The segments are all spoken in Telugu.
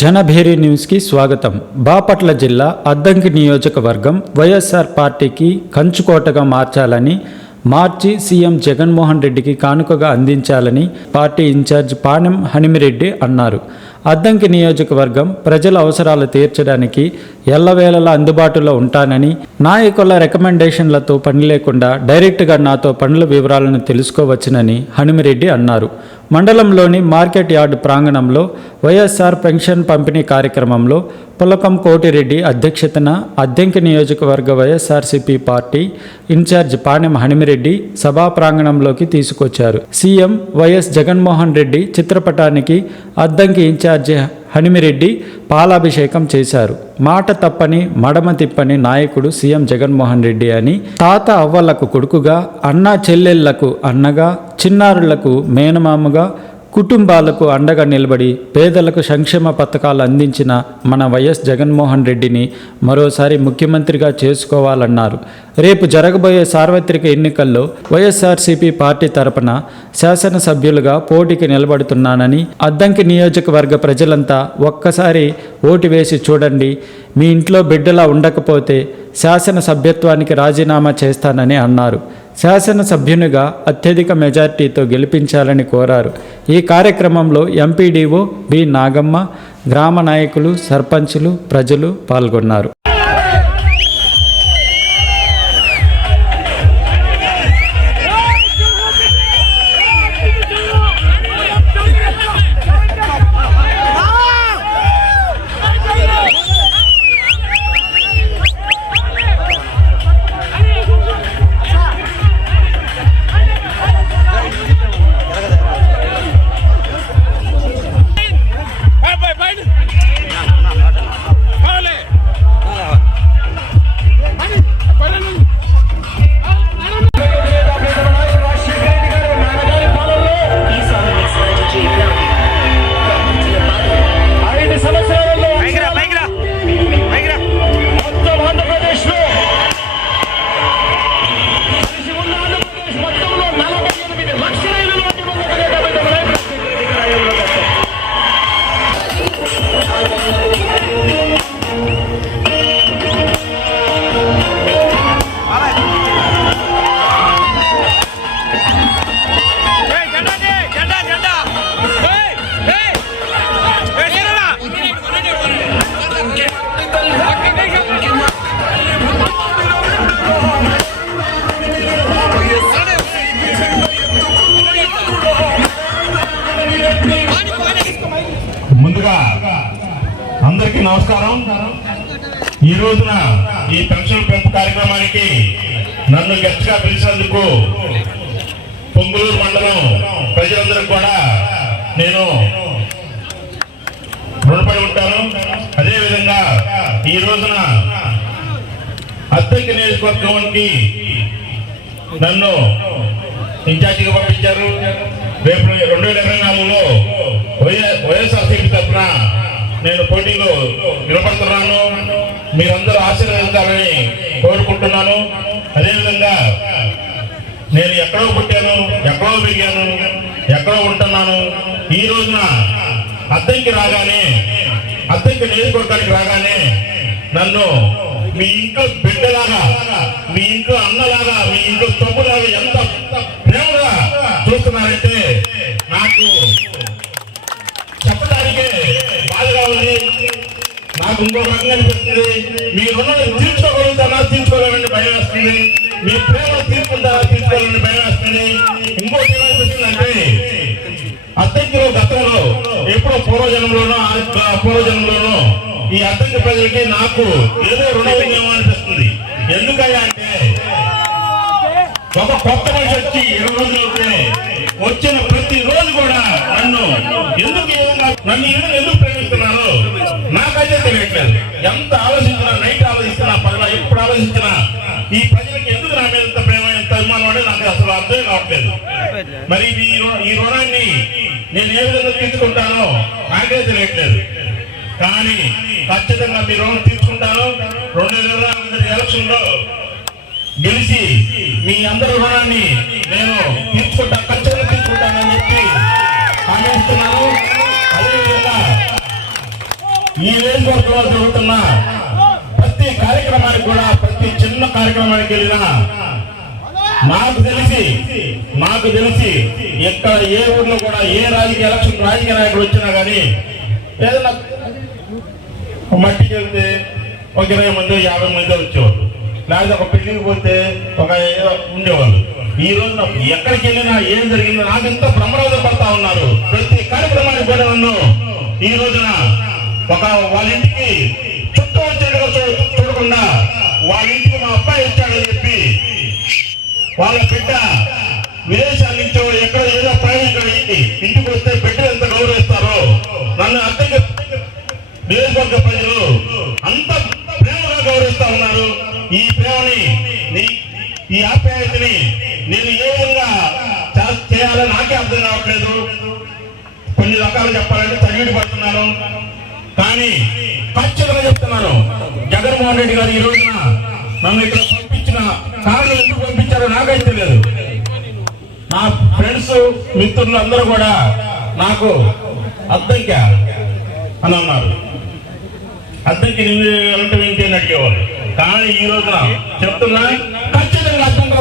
జనభేరి న్యూస్కి స్వాగతం. బాపట్ల జిల్లా అద్దంకి నియోజకవర్గం వైఎస్ఆర్ పార్టీకి కంచుకోటగా మార్చాలని మార్చి సీఎం జగన్మోహన్ రెడ్డికి కానుకగా అందించాలని పార్టీ ఇన్ఛార్జ్ పానెం హనిమిరెడ్డి అన్నారు. అద్దంకి నియోజకవర్గం ప్రజల అవసరాలు తీర్చడానికి ఎల్లవేళలా అందుబాటులో ఉంటానని నాయకుల రికమెండేషన్లతో పని లేకుండా డైరెక్ట్గా నాతో పనుల వివరాలను తెలుసుకోవచ్చునని హనుమిరెడ్డి అన్నారు. మండలంలోని మార్కెట్ యార్డు ప్రాంగణంలో వైఎస్ఆర్ పెన్షన్ పంపిణీ కార్యక్రమంలో పులకం కోటిరెడ్డి అధ్యక్షతన అద్దెంకి నియోజకవర్గ YSRCP party in-charge Panem Hanumireddy సభా ప్రాంగణంలోకి తీసుకొచ్చారు. సీఎం వైఎస్ జగన్మోహన్ రెడ్డి చిత్రపటానికి అద్దంకి ఇన్ఛార్జ్ హనిమిరెడ్డి పాలాభిషేకం చేశారు. మాట తప్పని మడమ తిప్పని నాయకుడు సీఎం జగన్మోహన్ రెడ్డి అని తాత అవ్వలకు కొడుకుగా అన్నా చెల్లెళ్ళకు అన్నగా చిన్నారులకు మేనమామగా కుటుంబాలకు అండగా నిలబడి పేదలకు సంక్షేమ పథకాలు అందించిన మన వైఎస్ జగన్మోహన్ రెడ్డిని మరోసారి ముఖ్యమంత్రిగా చేసుకోవాలన్నారు. రేపు జరగబోయే సార్వత్రిక ఎన్నికల్లో వైఎస్ఆర్సీపీ పార్టీ తరపున శాసనసభ్యులుగా పోటీకి నిలబడుతున్నానని అద్దంకి నియోజకవర్గ ప్రజలంతా ఒక్కసారి ఓటు వేసి చూడండి. మీ ఇంట్లో బిడ్డలా ఉండకపోతే శాసన సభ్యత్వానికి రాజీనామా చేస్తానని అన్నారు. శాసనసభ్యునిగా అత్యధిక మెజార్టీతో గెలిపించాలని కోరారు. ఈ కార్యక్రమంలో ఎంపీడీఓ బి నాగమ్మ గ్రామ నాయకులు సర్పంచులు ప్రజలు పాల్గొన్నారు. నమస్కారం. ఈ రోజున ఈ పెన్షన్ పెంపు కార్యక్రమానికి నన్ను గెస్ట్గా పిలిచినందుకు పొంగులూరు మండలం ప్రజలందరూ కూడా నేను రుణపడి ఉంటాను. అదేవిధంగా ఈ రోజున అత్తంకి నియోజకవర్గానికి నన్ను ఇన్ఛార్జిగా పంపించారు. రేపు రెండు వేల ఇరవై నాలుగులో వైఎస్ఆర్సీపీ తరఫున నేను పోటీలో నిలబడుతున్నాను. మీరందరూ ఆశీర్వదించాలని కోరుకుంటున్నాను. అదేవిధంగా నేను ఎక్కడో పుట్టాను ఎక్కడో పెరిగాను ఎక్కడో ఉంటున్నాను. ఈ రోజున అద్దెకి రాగానే అద్దెకి నేర్చుకోవడానికి రాగానే నన్ను మీ ఇంట్లో బిడ్డలాగా మీ ఇంట్లో అన్నలాగా మీ ఇంట్లో తప్పులాగా ఎంత ప్రేమగా చూస్తున్నారంటే నాకు చెప్పడానికే బాధగా ఉంది నాకు ఇంకో రకంగా అనిపిస్తుంది మీ రుణాలు తీర్చుకోగలుగుతానా తీర్చుకోలేమని భయం వేస్తుంది మీ ప్రేమ తీర్చుకుంటారా తీర్చుకోవాలని భయం వస్తుంది ఇంకోటి ఏమనిపిస్తుంది అంటే అద్దెకిలో గతంలో ఎప్పుడో పూర్వజన్మలోనో పూర్వజన్మలోనో ఈ అద్దెకి ప్రజలకి నాకు ఏదో రుణం ఉందేమో అనిపిస్తుంది ఎందుకయ్యా అంటే ఒక కొత్త మనిషి వచ్చి ఇరవై రోజులు వచ్చిన ప్రతి రోజు కూడా నన్ను ఎందుకు నన్ను ఈ విధంగా ఎందుకు ప్రేమిస్తున్నారు? నాకైతే తెలియట్లేదు. ఎంత ఆలోచించినా నైట్ ఆలోచిస్తున్నా పగల ఎప్పుడు ఆలోచించినా ఈ ప్రజలకు ఎందుకు నా మీద ప్రేమ ఎంత అభిమానం అనేది నాకు అసలు అర్థం కావట్లేదు. మరి ఈ ఈ రుణాన్ని నేను ఏ విధంగా తీసుకుంటానో నాకే తెలియట్లేదు. కానీ ఖచ్చితంగా మీ రుణం తీసుకుంటాను రెండు వేల ఇరవై నాలుగు ఎలక్షన్లో గెలిచి మీ అందరి రుణాన్ని నేను తీసుకుంటా ఖచ్చితంగా తీసుకుంటానని చెప్పి హామీ ఇస్తున్నాను. ఈ నియోజకవర్గంలో జరుగుతున్న ప్రతి కార్యక్రమానికి కూడా ప్రతి చిన్న కార్యక్రమానికి వెళ్ళినా నాకు తెలిసి నాకు తెలిసి ఎక్కడ ఏ ఊర్లో కూడా ఏ రాజకీయ ఎలక్షన్ రాజకీయ నాయకుడు వచ్చినా కానీ ఏదైనా మట్టికి వెళ్తే ఒక ఇరవై మంది యాభై మంది వచ్చేవాళ్ళు. లేకపోతే ఒక పెళ్ళికి పోతే ఒక ఉండేవాళ్ళు. ఈ రోజున ఎక్కడికి వెళ్ళినా ఏం జరిగిందో నాకు ఎంత బ్రహ్మరాజు పడతా ఉన్నారు. ప్రతి కార్యక్రమానికి కూడా నన్ను ఈ రోజున ఒక వాళ్ళ ఇంటికి చుట్టూ వచ్చేట్టుగా చూడకుండా వాళ్ళ ఇంటికి మా అబ్బాయి వచ్చాడని చెప్పి వాళ్ళ బిడ్డ విదేశాల నుంచి ఎక్కడ ఏదో ప్రయాణం అయింది. ఇంటికి వస్తే బిడ్డలు ఎంత గౌరవిస్తారో నన్ను అర్థం నియోజకవర్గ ప్రజలు అంత ప్రేమగా గౌరవిస్తా ఉన్నారు. ఈ ప్రేమని ఈ ఆప్యాయతని నేను ఏ విధంగా చేయాలని చేయాలో నాకే అర్థం కావట్లేదు. కొన్ని రకాలు చెప్పాలంటే తగిడి పడుతున్నాను కానీ ఖచ్చితంగా చెప్తున్నాను. జగన్మోహన్ రెడ్డి గారు ఈ రోజున నన్ను ఇక్కడ పంపించిన కారణం ఎందుకు పంపించారో నాకైతే తెలియదు. నా ఫ్రెండ్స్ మిత్రులు అందరూ కూడా నాకు అద్దంకా అని అన్నారు. అద్దంకి నువ్వు వెళ్ళటం ఏంటి అని అడిగేవారు కానీ ఈ రోజున చెప్తున్నా ఖచ్చితంగా అద్దంగా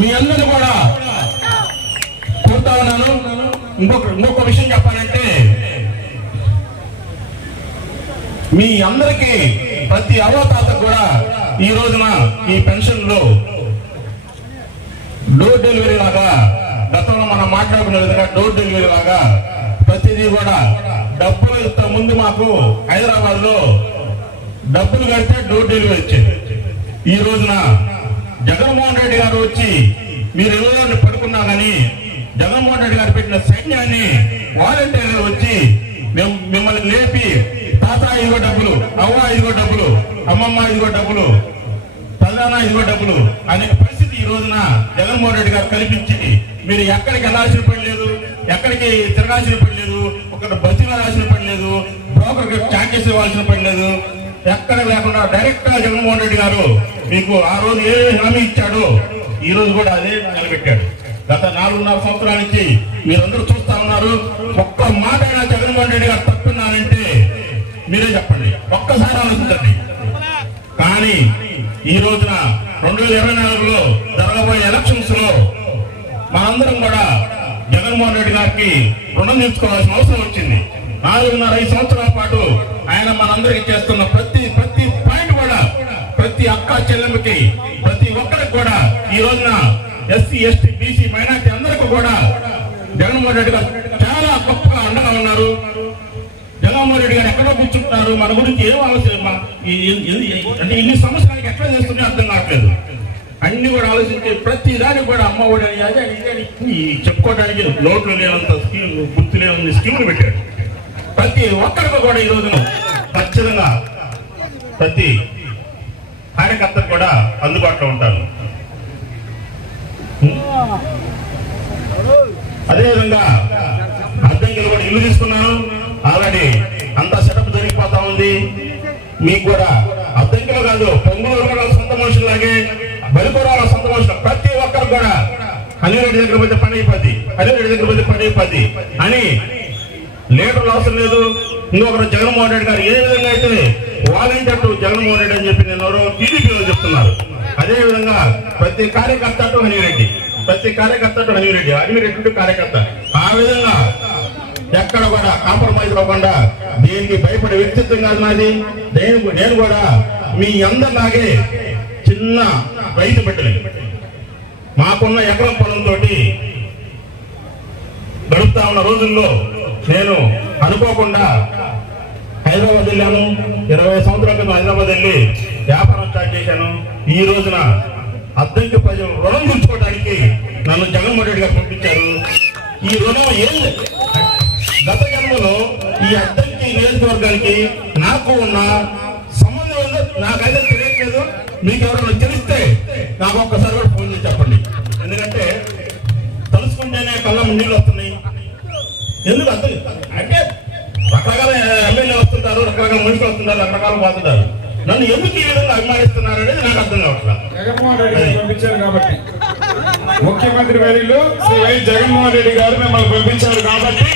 మీ అందరూ కూడా ఇంకొక ఇంకొక విషయం చెప్పాలంటే మీ అందరికీ ప్రతి అవతాత కూడా ఈ రోజున ఈ పెన్షన్లో డోర్ డెలివరీ లాగా గతంలో మనం మాట్లాడుకునే విధంగా డోర్ డెలివరీ లాగా ప్రతిదీ కూడా డబ్బులు ఇంత ముందు మాకు హైదరాబాద్లో డబ్బులు కడితే డోర్ డెలివరీ వచ్చేది. ఈ రోజున జగన్మోహన్ రెడ్డి గారు వచ్చి మీరు ఎవరో పడుకున్నా కానీ జగన్మోహన్ రెడ్డి గారు పెట్టిన సైన్యాన్ని వాలంటీర్లు వచ్చి మేము మిమ్మల్ని లేపి తాత ఇదిగో డబ్బులు అవ్వ ఇదిగో డబ్బులు అమ్మమ్మ ఇదిగో డబ్బులు ప్రధాన ఇదిగో డబ్బులు అనే పరిస్థితి ఈ రోజున జగన్మోహన్ రెడ్డి గారు కల్పించి మీరు ఎక్కడికి వెళ్ళాల్సిన పని లేదు ఎక్కడికి తిరగాల్సిన పని లేదు ఒక బస్సు వెళ్ళాల్సిన పని లేదు బ్రోకర్కి ఛార్జెస్ ఇవ్వాల్సిన పని లేదు ఎక్కడ లేకుండా డైరెక్ట్గా జగన్మోహన్ రెడ్డి గారు మీకు ఆ రోజు ఏ హామీ ఇచ్చాడో ఈ రోజు కూడా అదే నిలబెట్టాడు. గత నాలుగున్నర సంవత్సరాల నుంచి మీరందరూ చూస్తా ఉన్నారు. ఒక్క మాట అయినా జగన్మోహన్ రెడ్డి గారు తప్పున్నారంటే మీరే చెప్పండి. ఒక్కసారి ఆలోచించండి. కానీ ఈ రోజున రెండు వేల ఇరవై నాలుగులో జరగబోయే ఎలక్షన్స్లో మనందరం కూడా జగన్మోహన్ రెడ్డి గారికి రుణం తీర్చుకోవాల్సిన అవసరం వచ్చింది. నాలుగున్నర ఐదు సంవత్సరాల పాటు ఆయన మనందరికీ చేస్తున్న ప్రతి ప్రతి పాయింట్ కూడా ప్రతి అక్క చెల్లెమ్మకి ప్రతి ఒక్కరికి కూడా ఈ రోజున ఎస్సీ ఎస్టీ బీసీ మైనార్టీ అందరికీ కూడా జగన్మోహన్ రెడ్డి గారు చాలా గొప్పగా అండగా ఉన్నారు. జగన్మోహన్ రెడ్డి గారు ఎక్కడో కూర్చుంటున్నారు. మన గురించి ఏం ఆలోచన అంటే ఇన్ని సంవత్సరాలకి ఎట్లా చేస్తుంటే అర్థం కావట్లేదు. అన్ని కూడా ఆలోచించి ప్రతి దానికి కూడా అమ్మ ఒడి అని అది అని చెప్పుకోవడానికి నోట్లు లేనంత స్కీమ్ గుర్తు లేనంత స్కీములు పెట్టాడు ప్రతి ఒక్కరికి కూడా ఈ రోజున ఖచ్చితంగా ప్రతి కార్యకర్తకు కూడా అందుబాటులో ఉంటారు. అదేవిధంగా అద్దెంకిలు కూడా ఇల్లు తీసుకున్నాను. ఆల్రెడీ అంతా సెటప్ జరిగిపోతా ఉంది. మీకు కూడా అద్దెంకిలు కాదు పొంగులు కూడా సొంత మనుషులాగే బలిపురాల సొంత మనుషులు. ప్రతి ఒక్కరు కూడా అనిరెడ్డి దగ్గర పోతే పని అయిపోద్ది. అనిరెడ్డి దగ్గర పోతే పని అయిపోద్ది. అని లీడర్లు అవసరం లేదు. ఇంకొకరు జగన్మోహన్ రెడ్డి గారు ఏ విధంగా అయితే వాలంటీర్ టు జగన్మోహన్ రెడ్డి అని చెప్పి నేను టీడీపీలో చెప్తున్నారు. అదే విధంగా ప్రతి కార్యకర్త టు హనీరెడ్డి ప్రతి కార్యకర్త టు హనీరెడ్డి హనీరెడ్డి టు కార్యకర్త. ఆ విధంగా ఎక్కడ కూడా కాంప్రమైజ్ అవ్వకుండా దేనికి భయపడే వ్యక్తిత్వం కాదు నాది నేను నేను కూడా మీ అందరిలాగే చిన్న రైతు బిడ్డలే. మాకున్న ఎకరం పొలంతో గడుపుతా ఉన్న రోజుల్లో నేను అనుకోకుండా హైదరాబాద్ వెళ్ళాను. ఇరవై సంవత్సరాల క్రితం హైదరాబాద్ వెళ్ళి వ్యాపారం స్టార్ట్ చేశాను. ఈ రోజున అద్దంకి ప్రజలు రుణం తీర్చుకోవడానికి నన్ను జగన్మోహన్ రెడ్డి గారు పంపించారు. ఈ రుణం ఏం గత జన్మలో ఈ అద్దంకి నియోజకవర్గానికి నాకు ఉన్న సంబంధం నాకైతే తెలియట్లేదు. మీకు ఎవరైనా తెలిస్తే నాకు ఒక్కసారి కూడా ఫోన్ చేసి చెప్పండి. ఎందుకంటే తలుసుకుంటేనే కళ్ళ నీళ్ళు వస్తున్నాయి. ఎందుకు అర్థం అంటే రకరకాల ఎమ్మెల్యే వస్తుంటారు రకరకాల మనుషులు వస్తుంటారు రకరకాల పోతుంటారు నన్ను ఎందుకు ఈ విధంగా అభిమానిస్తున్నారు అనేది నాకు అర్థం కావట్లేదు జగన్మోహన్ రెడ్డి పంపించారు కాబట్టి. ముఖ్యమంత్రి వర్యులు శ్రీ వైఎస్ జగన్మోహన్ రెడ్డి గారు మిమ్మల్ని పంపించారు కాబట్టి